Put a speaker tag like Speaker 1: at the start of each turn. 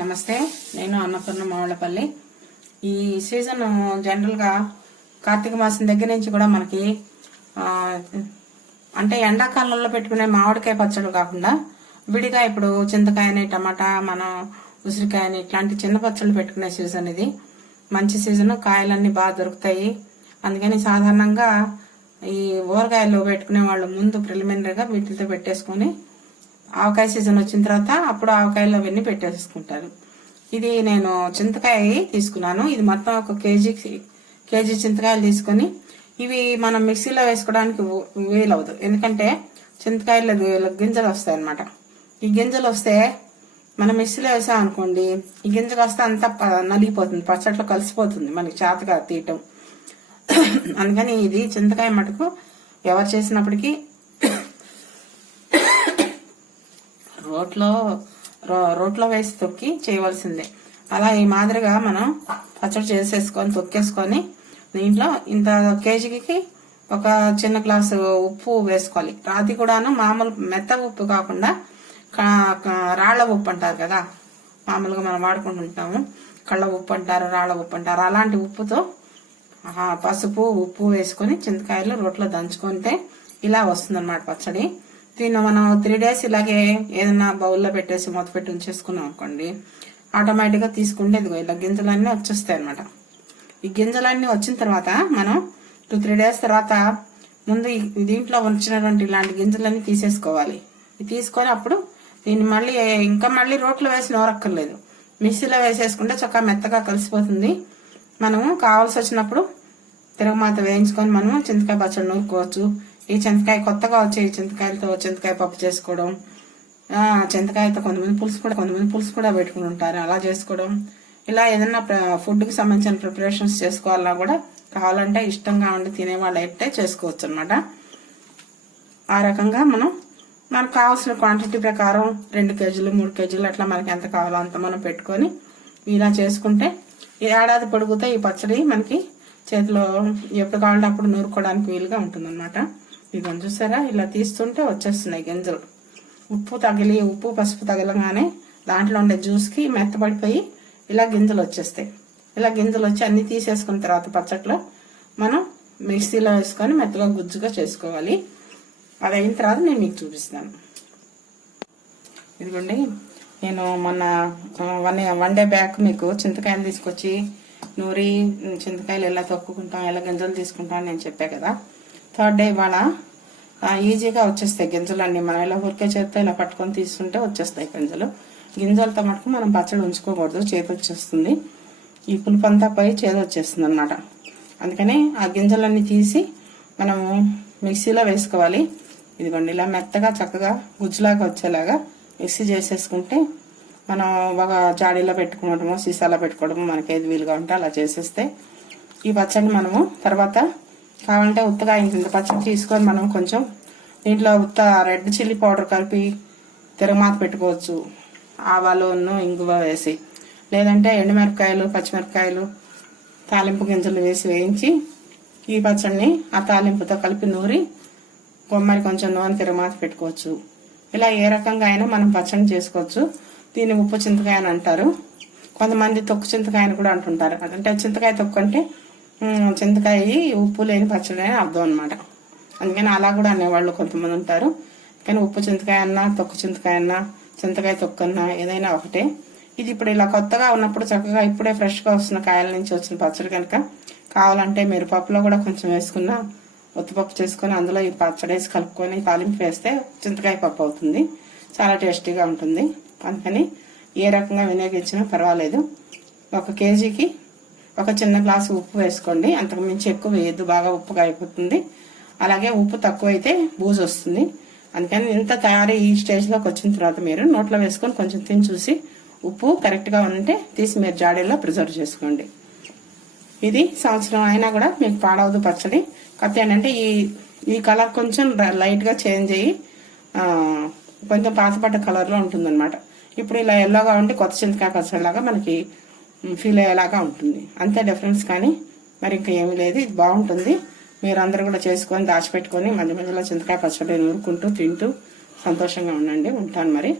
Speaker 1: నమస్తే నేను అన్నపూర్ణ మావళ్ళపల్లి. ఈ సీజన్ జనరల్గా కార్తీక మాసం దగ్గర నుంచి కూడా మనకి అంటే ఎండాకాలంలో పెట్టుకునే మామిడికాయ పచ్చళ్ళు కాకుండా విడిగా ఇప్పుడు చింతకాయని టమాటా మనం ఉసిరికాయని ఇట్లాంటి చిన్న పచ్చళ్ళు పెట్టుకునే సీజన్ ఇది. మంచి సీజన్ కాయలన్నీ బాగా దొరుకుతాయి. అందుకని సాధారణంగా ఈ ఊరగాయలు పెట్టుకునే వాళ్ళు ముందు ప్రిలిమినరీగా వీటితో పెట్టేసుకొని ఆవకాయ సీజన్ వచ్చిన తర్వాత అప్పుడు ఆవకాయలు అవన్నీ పెట్టేసుకుంటారు. ఇది నేను చింతకాయ తీసుకున్నాను. ఇది మొత్తం ఒక కేజీ కేజీ చింతకాయలు తీసుకొని ఇవి మనం మిక్సీలో వేసుకోవడానికి వీలవదు ఎందుకంటే చింతకాయలు గింజలు వస్తాయి అన్నమాట ఈ గింజలు వస్తే మనం మిక్సీలో వేసాం అనుకోండి ఈ గింజలు వస్తే అంతా నలిగిపోతుంది పచ్చట్లో కలిసిపోతుంది మనకి చేతగా తీయటం. అందుకని ఇది చింతకాయ మటుకు ఎవరు చేసినప్పటికీ రోట్లో రో- రోట్లో వేసి తొక్కి చేయవలసిందే. అలా ఈ మాదిరిగా మనం పచ్చడి చేసేసుకొని తొక్కేసుకొని దీంట్లో ఇంత కేజీకి ఒక చిన్న గ్లాసు ఉప్పు వేసుకోవాలి. రాతి కూడాను మామూలు మెత్త ఉప్పు కాకుండా రాళ్ళ ఉప్పు అంటారు కదా. మామూలుగా మనం వాడుకుంటుంటాము. కళ్ళ ఉప్పు అంటారు రాళ్ళ ఉప్పు అంటారు. అలాంటి ఉప్పుతో పసుపు ఉప్పు వేసుకొని చింతకాయలు రోట్లో దంచుకుంటే ఇలా వస్తుందన్నమాట పచ్చడి. దీన్ని మనం త్రీ డేస్ ఇలాగే ఏదైనా బౌల్లో పెట్టేసి మూత పెట్టి ఉంచేసుకున్నాం అనుకోండి ఆటోమేటిక్గా తీసుకుంటే ఇదిగో ఇలా గింజలన్నీ వచ్చేస్తాయి అనమాట ఈ గింజలన్నీ వచ్చిన తర్వాత మనం టూ త్రీ డేస్ తర్వాత ముందు దీంట్లో వచ్చినటువంటి ఇలాంటి గింజలన్నీ తీసేసుకోవాలి. తీసుకొని అప్పుడు దీన్ని మళ్ళీ ఇంకా మళ్ళీ రోట్లో వేసి నోరక్కర్లేదు. మిక్సీలో వేసేసుకుంటే చక్కగా మెత్తగా కలిసిపోతుంది. మనము కావాల్సి వచ్చినప్పుడు తిరగమాత వేయించుకొని మనము చింతకాయ పచ్చడి నూరుకోవచ్చు. ఈ చింతకాయ కొత్తగా వచ్చే ఈ చింతకాయలతో చింతకాయ పప్పు చేసుకోవడం. చింతకాయతో కొంతమంది పులుసు కూడా కొంతమంది పులుసు కూడా పెట్టుకుని ఉంటారు. అలా చేసుకోవడం. ఇలా ఏదైనా ఫుడ్కి సంబంధించిన ప్రిపరేషన్స్ చేసుకోవాలన్నా కూడా కావాలంటే ఇష్టంగా ఉండి తినేవాళ్ళు అయితే చేసుకోవచ్చు అనమాట ఆ రకంగా మనం మనకు కావాల్సిన క్వాంటిటీ ప్రకారం రెండు కేజీలు మూడు కేజీలు అట్లా మనకి ఎంత కావాలో అంత మనం పెట్టుకొని ఇలా చేసుకుంటే ఈ ఏడాది పొడుగుతే ఈ పచ్చడి మనకి చేతిలో ఎప్పుడు కావాలంటే అప్పుడు నూరుకోవడానికి వీలుగా ఉంటుందన్నమాట. ఇదిగో చూసారా? ఇలా తీస్తుంటే వచ్చేస్తున్నాయి గింజలు. ఉప్పు తగిలి ఉప్పు పసుపు తగలగానే దాంట్లో ఉండే జ్యూస్కి మెత్తబడిపోయి ఇలా గింజలు వచ్చేస్తాయి. ఇలా గింజలు వచ్చి అన్ని తీసేసుకున్న తర్వాత పచ్చట్లో మనం మిక్సీలో వేసుకొని మెత్తగా గుజ్జుగా చేసుకోవాలి. అది అయిన తర్వాత నేను మీకు చూపిస్తాను. ఇదిగోండి నేను మొన్న వన్ వన్ డే బ్యాక్ మీకు చింతకాయలు తీసుకొచ్చి నూరి చింతకాయలు ఎలా తొక్కుకుంటాం ఎలా గింజలు తీసుకుంటాం అని నేను చెప్పా కదా. థర్డ్ డే ఇవాళ ఈజీగా వచ్చేస్తాయి గింజలు అన్ని మనం ఇలా ఊరికే చేత్తో ఇలా పట్టుకొని తీసుకుంటే వచ్చేస్తాయి గింజలు. గింజలతో మటుకు మనం పచ్చడి ఉంచుకోకూడదు చేతి వచ్చేస్తుంది. ఈ పులుపు అంతా పోయి చేదు వచ్చేస్తుంది అనమాట అందుకని ఆ గింజలన్నీ తీసి మనము మిక్సీలో వేసుకోవాలి. ఇదిగోండి ఇలా మెత్తగా చక్కగా గుజ్జులాగా వచ్చేలాగా మిక్సీ చేసేసుకుంటే మనం ఒక జాడీలో పెట్టుకోవడము సీసాలో పెట్టుకోవడము మనకి ఏది వీలుగా ఉంటే అలా చేసేస్తే ఈ పచ్చడి మనము తర్వాత కావాలంటే ఉత్తగా ఇంత పచ్చడి తీసుకొని మనం కొంచెం దీంట్లో ఉత్త రెడ్ చిల్లీ పౌడర్ కలిపి తిరగమాత పెట్టుకోవచ్చు. ఆవాలోను ఇంగువ వేసి. లేదంటే ఎండుమిరపకాయలు పచ్చిమిరపకాయలు తాలింపు గింజలు వేసి వేయించి ఈ పచ్చడిని ఆ తాలింపుతో కలిపి నూరి కొమ్మరి కొంచెం నూనె తిరగమాత పెట్టుకోవచ్చు. ఇలా ఏ రకంగా అయినా మనం పచ్చడి చేసుకోవచ్చు. దీన్ని ఉప్పు చింతకాయ అని అంటారు. కొంతమంది తొక్కు చింతకాయ అని కూడా అంటుంటారు. అంటే చింతకాయ తొక్కు అంటే చింతకాయ ఉప్పు లేని పచ్చడి అని అర్థం అనమాట అందుకని అలా కూడా అనేవాళ్ళు కొంతమంది ఉంటారు. కానీ ఉప్పు చింతకాయ అన్నా తొక్కు చింతకాయ అన్నా చింతకాయ తొక్కు అన్నా ఏదైనా ఒకటే. ఇది ఇప్పుడు ఇలా కొత్తగా ఉన్నప్పుడు చక్కగా ఇప్పుడే ఫ్రెష్గా వస్తున్న కాయల నుంచి వచ్చిన పచ్చడి కనుక కావాలంటే మీరు పప్పులో కూడా కొంచెం వేసుకున్న ఉత్తిపప్పు చేసుకొని అందులో ఈ పచ్చడి వేసి కలుపుకొని తాలింపు వేస్తే చింతకాయ పప్పు అవుతుంది. చాలా టేస్టీగా ఉంటుంది. అందుకని ఏ రకంగా వినియోగించినా పర్వాలేదు. ఒక కేజీకి ఒక చిన్న గ్లాసు ఉప్పు వేసుకోండి. అంతకు మించి ఎక్కువ వేయద్దు బాగా ఉప్పుగా అయిపోతుంది అలాగే ఉప్పు తక్కువ అయితే బూజు వస్తుంది. అందుకని ఇంత తయారీ ఈ స్టేజ్లోకి వచ్చిన తర్వాత మీరు నోట్లో వేసుకొని కొంచెం తిని చూసి ఉప్పు కరెక్ట్గా ఉంటే తీసి మీరు జాడీలో ప్రిజర్వ్ చేసుకోండి. ఇది సంవత్సరం అయినా కూడా మీకు పాడవదు పచ్చడి. కాకపోతే ఏంటంటే ఈ ఈ కలర్ కొంచెం లైట్గా చేంజ్ అయ్యి కొంచెం పాతపడ్డ కలర్లో ఉంటుందన్నమాట. ఇప్పుడు ఇలా ఎల్లోగా ఉంటే కొత్త చింతకాయ పచ్చడిలాగా మనకి ఫీల్ అయ్యేలాగా ఉంటుంది. అంతే డిఫరెన్స్ కానీ మరి ఇంకా ఏమీ లేదు. ఇది బాగుంటుంది. మీరు అందరూ కూడా చేసుకొని దాచిపెట్టుకొని మధ్య మధ్యలో చింతకాయ పచ్చడి నూరుకుంటూ తింటూ సంతోషంగా ఉండండి. ఉంటాను మరి.